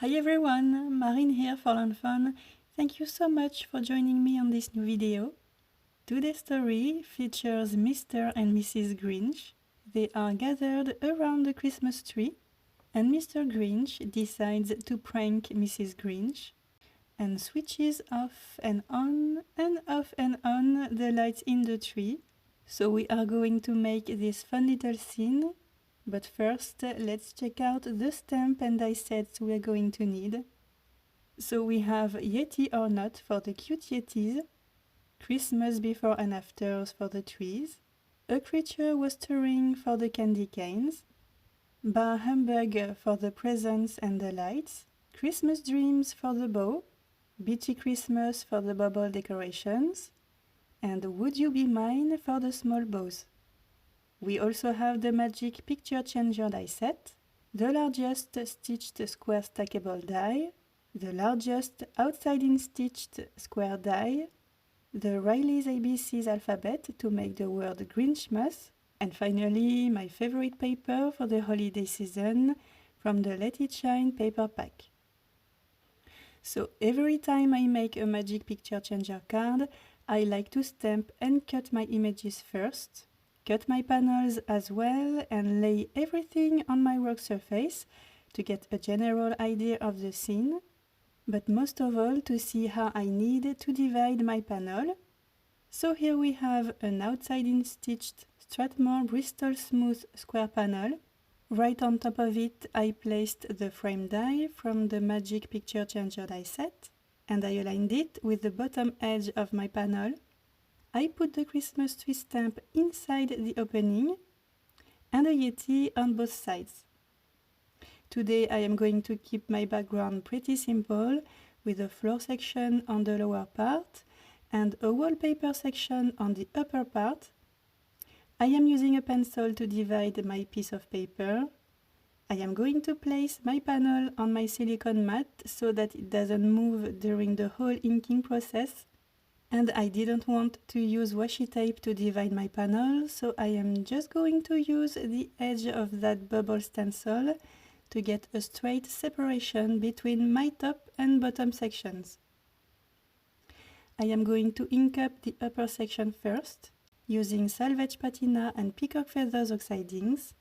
Hi everyone, Marine here for FAWN. Thank you so much for joining me on this new video. Today's story features Mr. and Mrs. Grinch. They are gathered around the Christmas tree, and Mr. Grinch decides to prank Mrs. Grinch and switches off and on and off and on the lights in the tree. So we are going to make this fun little scene. But first, let's check out the stamp and die sets we're going to need. So we have Yeti or Not for the cute Yetis, Christmas before and afters for the trees, A Creature Was Stirring for the candy canes, Bar Humbug for the presents and the lights, Christmas Dreams for the bow, Beachy Christmas for the bubble decorations, and Would You Be Mine for the small bows. We also have the Magic Picture Changer die set, the largest stitched square stackable die, the largest outside-in stitched square die, the Riley's ABC's alphabet to make the word Grinchmas, and finally my favorite paper for the holiday season from the Let It Shine paper pack. So every time I make a Magic Picture Changer card, I like to stamp and cut my images first, cut my panels as well, and lay everything on my work surface to get a general idea of the scene, but most of all to see how I need to divide my panel. So here we have an outside-in stitched Strathmore Bristol smooth square panel. Right on top of it I placed the frame die from the Magic Picture Changer die set, and I aligned it with the bottom edge of my panel. I put the Christmas tree stamp inside the opening and a Yeti on both sides. Today I am going to keep my background pretty simple with a floor section on the lower part and a wallpaper section on the upper part. I am using a pencil to divide my piece of paper. I am going to place my panel on my silicone mat so that it doesn't move during the whole inking process. And I didn't want to use washi tape to divide my panel, so I am just going to use the edge of that bubble stencil to get a straight separation between my top and bottom sections. I am going to ink up the upper section first, using salvaged patina and peacock feathers oxidings.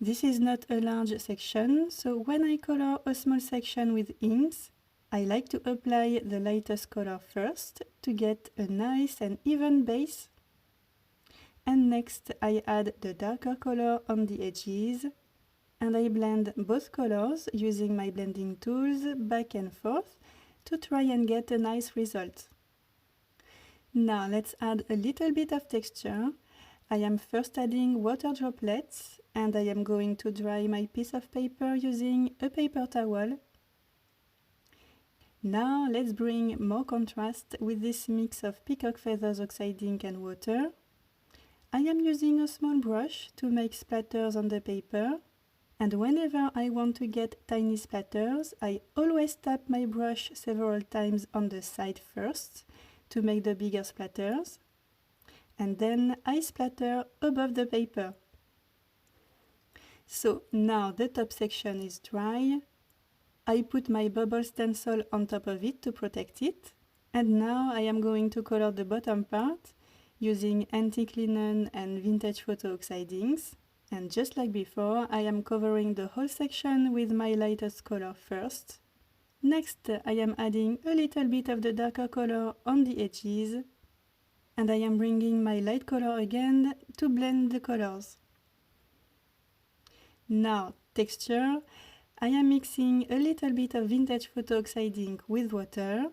This is not a large section, so when I color a small section with inks, I like to apply the lightest color first to get a nice and even base. And next I add the darker color on the edges, and I blend both colors using my blending tools back and forth to try and get a nice result. Now let's add a little bit of texture. I am first adding water droplets, and I am going to dry my piece of paper using a paper towel. Now let's bring more contrast with this mix of peacock feathers oxiding and water. I am using a small brush to make splatters on the paper, and whenever I want to get tiny splatters, I always tap my brush several times on the side first to make the bigger splatters, and then I splatter above the paper. So now the top section is dry. I put my bubble stencil on top of it to protect it, and now I am going to color the bottom part using antique linen and vintage photo oxidings, and just like before I am covering the whole section with my lightest color first. Next I am adding a little bit of the darker color on the edges, and I am bringing my light color again to blend the colors. Now texture. I am mixing a little bit of vintage photo oxiding with water,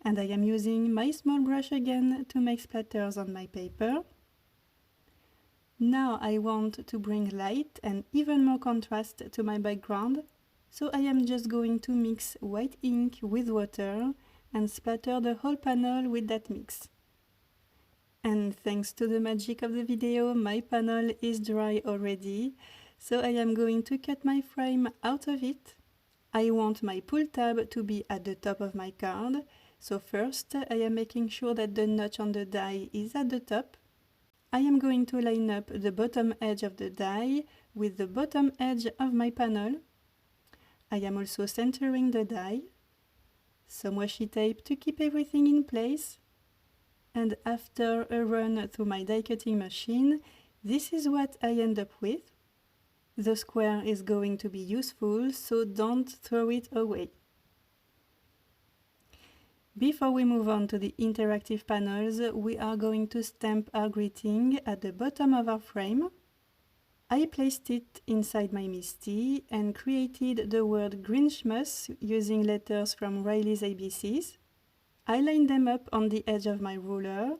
and I am using my small brush again to make splatters on my paper. Now I want to bring light and even more contrast to my background, so I am just going to mix white ink with water and splatter the whole panel with that mix. And thanks to the magic of the video, my panel is dry already. So I am going to cut my frame out of it. I want my pull tab to be at the top of my card, so first I am making sure that the notch on the die is at the top. I am going to line up the bottom edge of the die with the bottom edge of my panel. I am also centering the die, some washi tape to keep everything in place, and after a run through my die cutting machine, this is what I end up with. The square is going to be useful, so don't throw it away. Before we move on to the interactive panels, we are going to stamp our greeting at the bottom of our frame. I placed it inside my Misty and created the word Grinchmas using letters from Riley's ABCs. I lined them up on the edge of my ruler,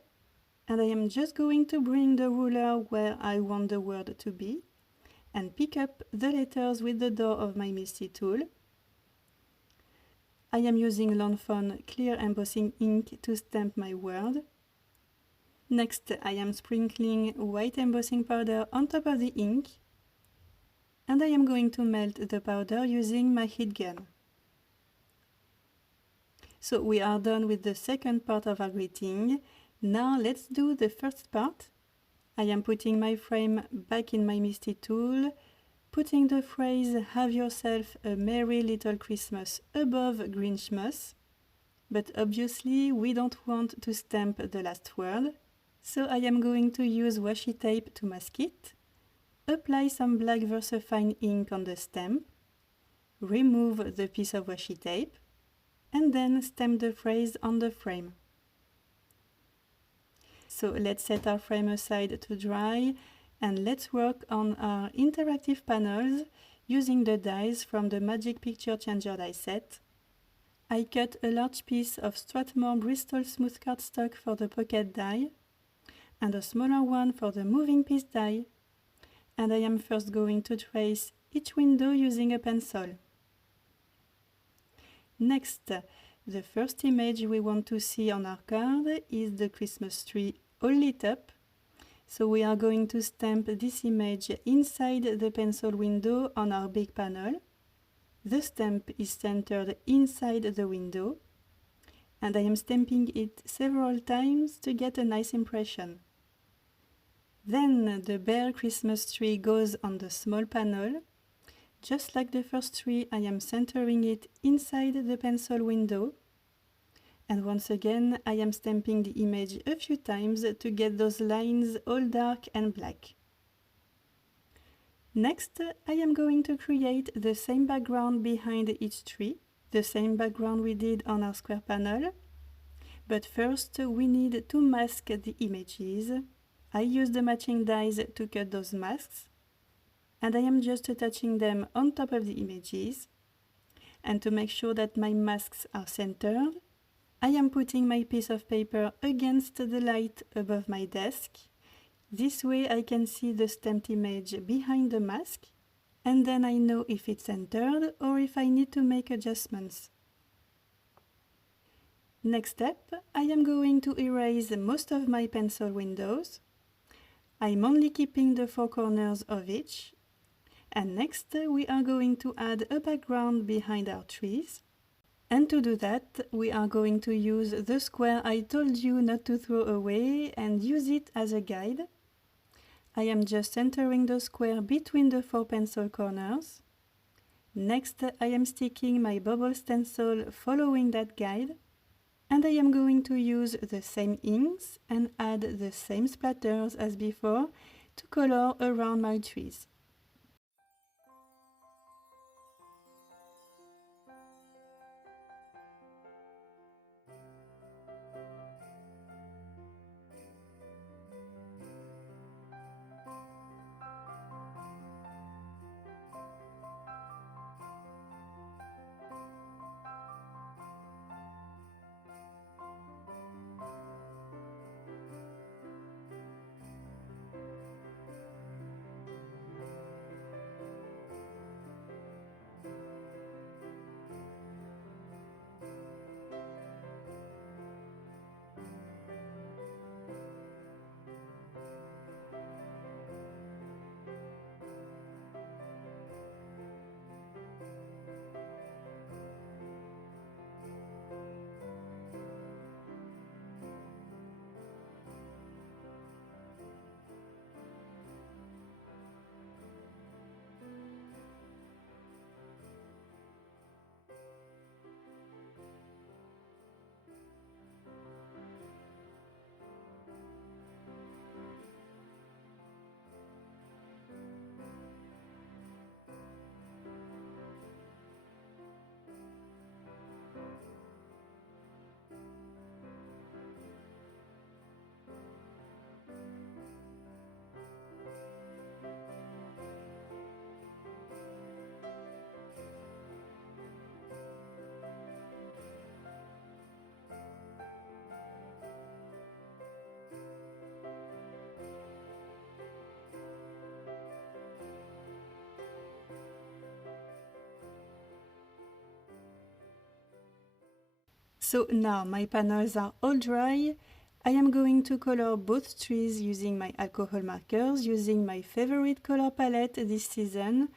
and I am just going to bring the ruler where I want the word to be and pick up the letters with the door of my Misty tool. I am using FAWN clear embossing ink to stamp my word. Next, I am sprinkling white embossing powder on top of the ink, and I am going to melt the powder using my heat gun. So we are done with the second part of our greeting. Now let's do the first part. I am putting my frame back in my Misty tool, putting the phrase "Have yourself a merry little Christmas" above Grinchmas. But obviously we don't want to stamp the last word, so I am going to use washi tape to mask it, apply some black VersaFine ink on the stamp, remove the piece of washi tape, and then stamp the phrase on the frame. So let's set our frame aside to dry, and let's work on our interactive panels using the dies from the Magic Picture Changer die set. I cut a large piece of Strathmore Bristol smooth cardstock for the pocket die, and a smaller one for the moving piece die, and I am first going to trace each window using a pencil. Next, the first image we want to see on our card is the Christmas tree all lit up, so we are going to stamp this image inside the pencil window on our big panel. The stamp is centered inside the window, and I am stamping it several times to get a nice impression. Then the bare Christmas tree goes on the small panel. Just like the first tree, I am centering it inside the pencil window. And once again, I am stamping the image a few times to get those lines all dark and black. Next, I am going to create the same background behind each tree, the same background we did on our square panel. But first, we need to mask the images. I use the matching dies to cut those masks, and I am just attaching them on top of the images. And to make sure that my masks are centered, I am putting my piece of paper against the light above my desk. This way I can see the stamped image behind the mask, and then I know if it's centered or if I need to make adjustments. Next step, I am going to erase most of my pencil windows. I'm only keeping the four corners of each. And next, we are going to add a background behind our trees. And to do that, we are going to use the square I told you not to throw away and use it as a guide. I am just centering the square between the four pencil corners. Next, I am sticking my bubble stencil following that guide. And I am going to use the same inks and add the same splatters as before to color around my trees. So now my panels are all dry. I am going to color both trees using my alcohol markers, using my favorite color palette this season,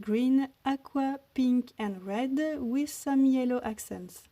green, aqua, pink and red with some yellow accents.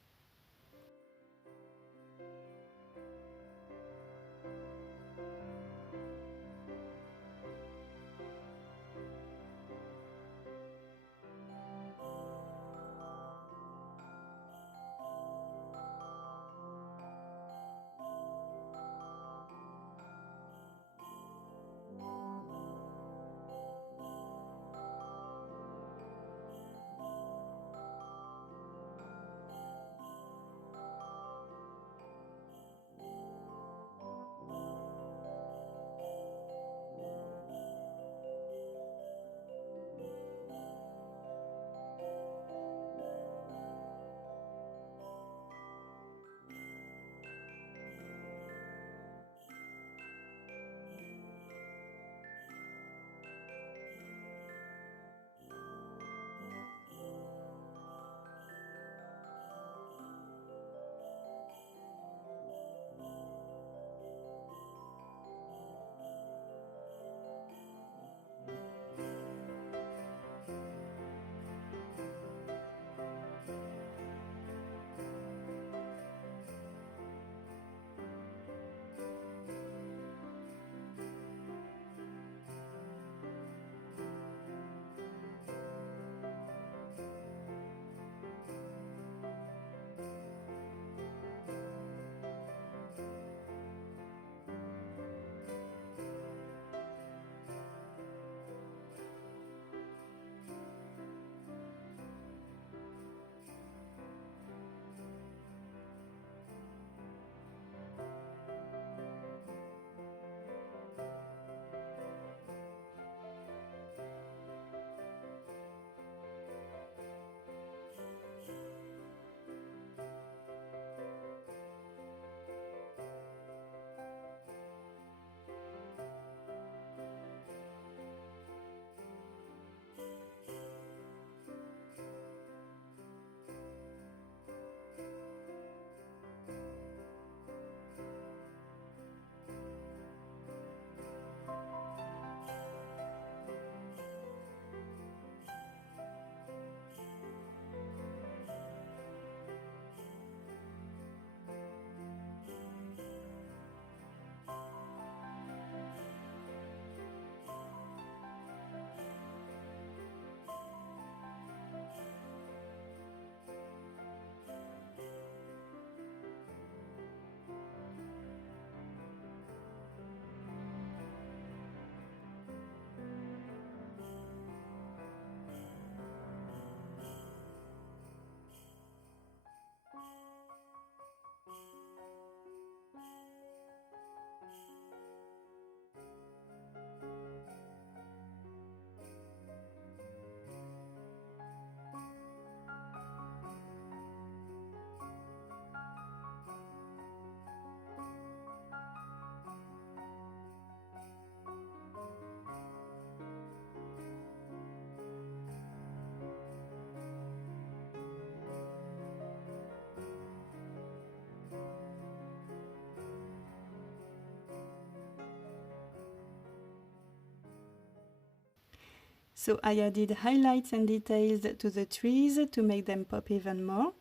So I added highlights and details to the trees to make them pop even more.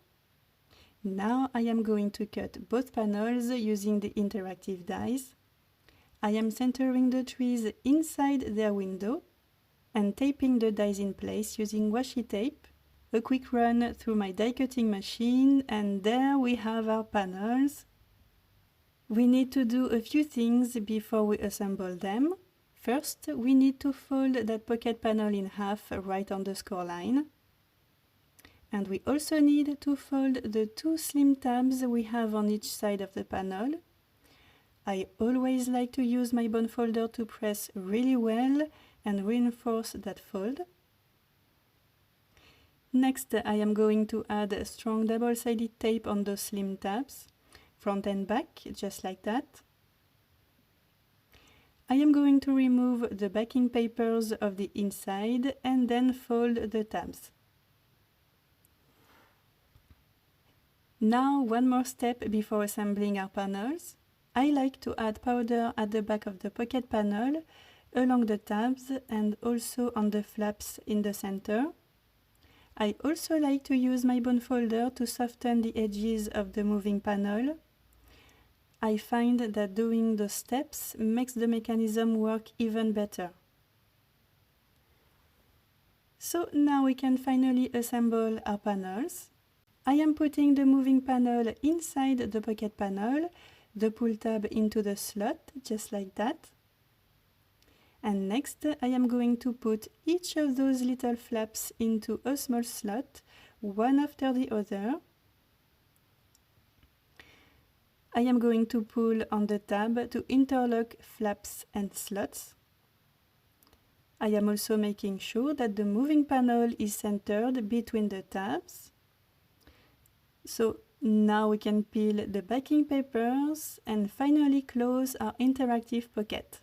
Now I am going to cut both panels using the interactive dies. I am centering the trees inside their window and taping the dies in place using washi tape. A quick run through my die cutting machine and there we have our panels. We need to do a few things before we assemble them. First, we need to fold that pocket panel in half right on the score line. And we also need to fold the two slim tabs we have on each side of the panel. I always like to use my bone folder to press really well and reinforce that fold. Next, I am going to add a strong double-sided tape on those slim tabs, front and back, just like that. I am going to remove the backing papers of the inside and then fold the tabs. Now one more step before assembling our panels. I like to add powder at the back of the pocket panel, along the tabs and also on the flaps in the center. I also like to use my bone folder to soften the edges of the moving panel. I find that doing those steps makes the mechanism work even better. So now we can finally assemble our panels. I am putting the moving panel inside the pocket panel, the pull tab into the slot, just like that. And next, I am going to put each of those little flaps into a small slot, one after the other. I am going to pull on the tab to interlock flaps and slots. I am also making sure that the moving panel is centered between the tabs. So now we can peel the backing papers and finally close our interactive pocket.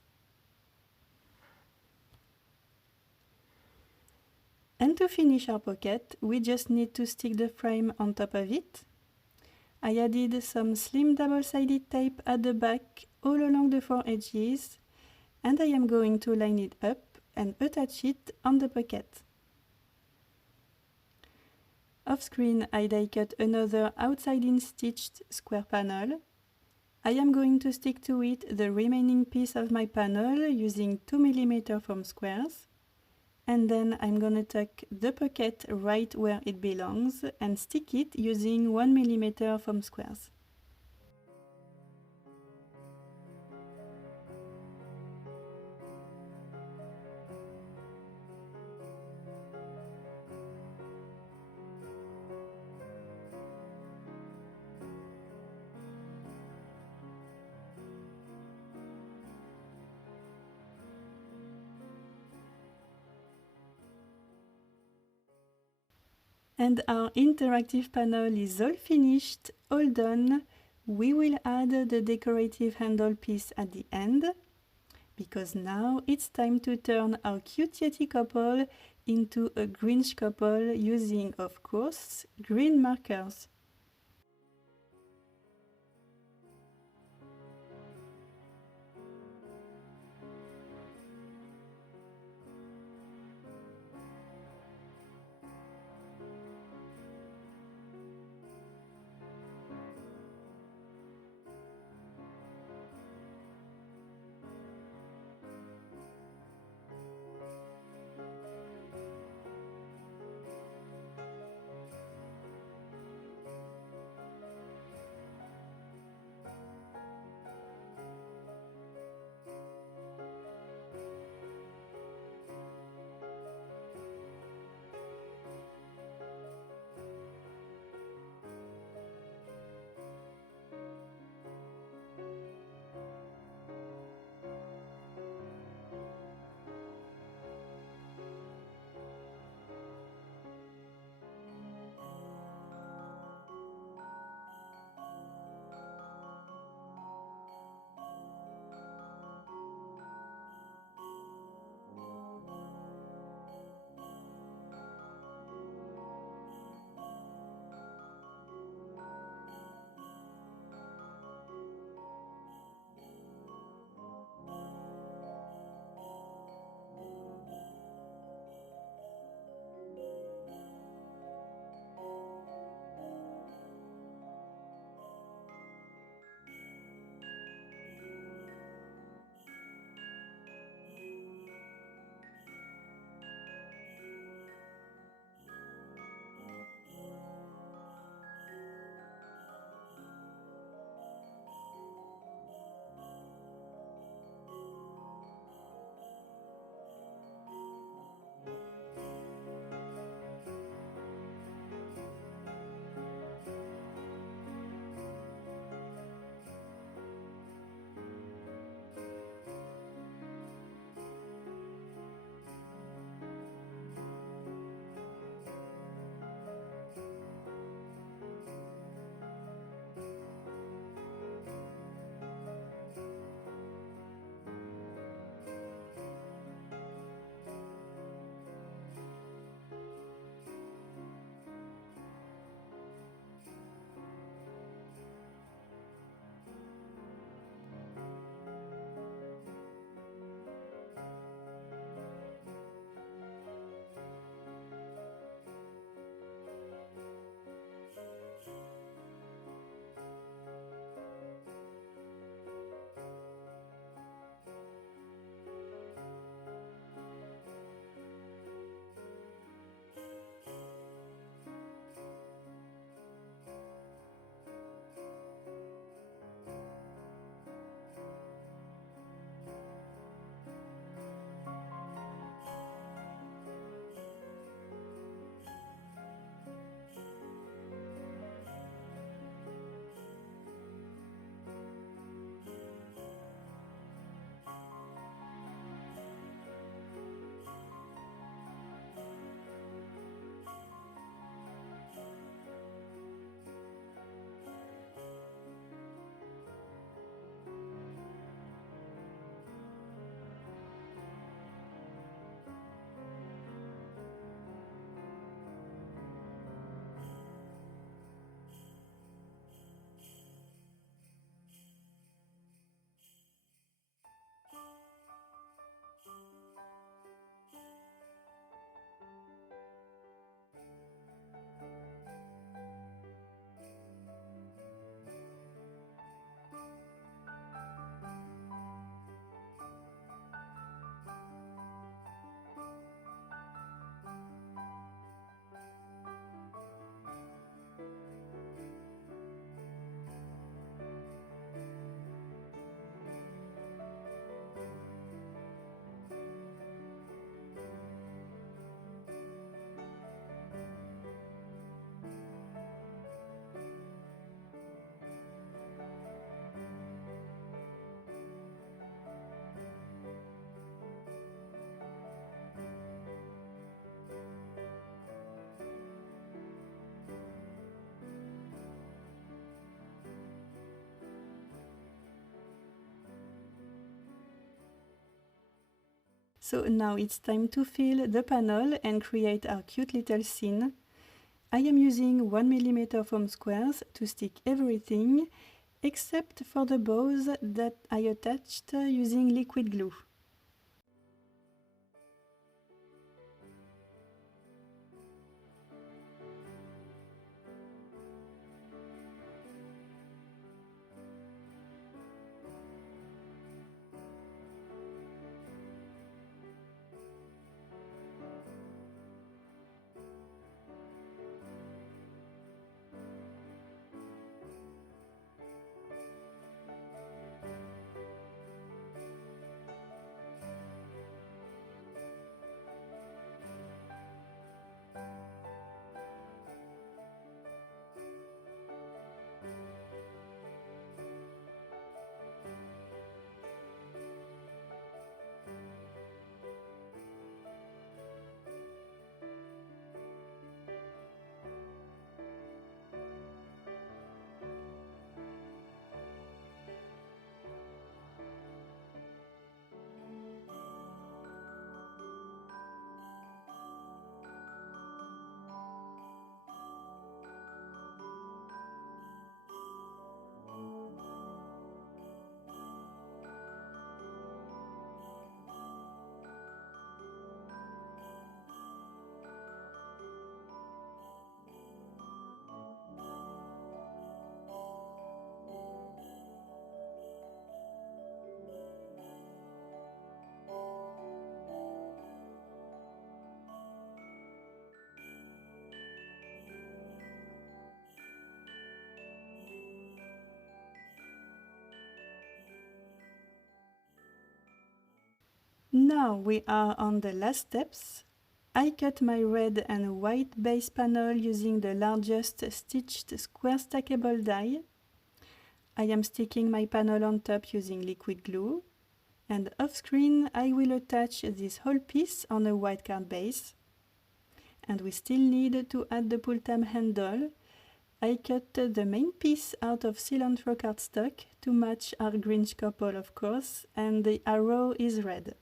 And to finish our pocket, we just need to stick the frame on top of it. I added some slim double-sided tape at the back all along the four edges, and I am going to line it up and attach it on the pocket. Off screen, I die cut another outside-in stitched square panel. I am going to stick to it the remaining piece of my panel using 2 mm foam squares. And then I'm gonna tuck the pocket right where it belongs and stick it using 1 mm foam squares. And our interactive panel is all finished, all done. We will add the decorative handle piece at the end, because now it's time to turn our cute Yeti couple into a Grinch couple using, of course, green markers. So now it's time to fill the panel and create our cute little scene. I am using 1mm foam squares to stick everything, except for the bows that I attached using liquid glue. Now we are on the last steps. I cut my red and white base panel using the largest stitched square stackable die. I am sticking my panel on top using liquid glue, and off screen I will attach this whole piece on a white card base. And we still need to add the pull-tab handle. I cut the main piece out of cilantro cardstock to match our Grinch couple, of course, and the arrow is red.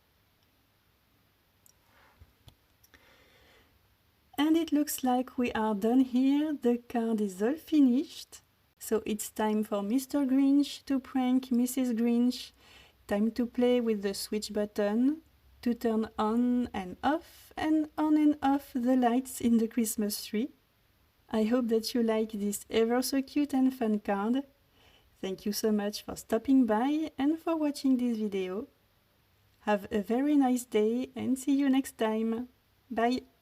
And it looks like we are done here. The card is all finished. So it's time for Mr. Grinch to prank Mrs. Grinch. Time to play with the switch button to turn on and off the lights in the Christmas tree. I hope that you like this ever so cute and fun card. Thank you so much for stopping by and for watching this video. Have a very nice day and see you next time. Bye!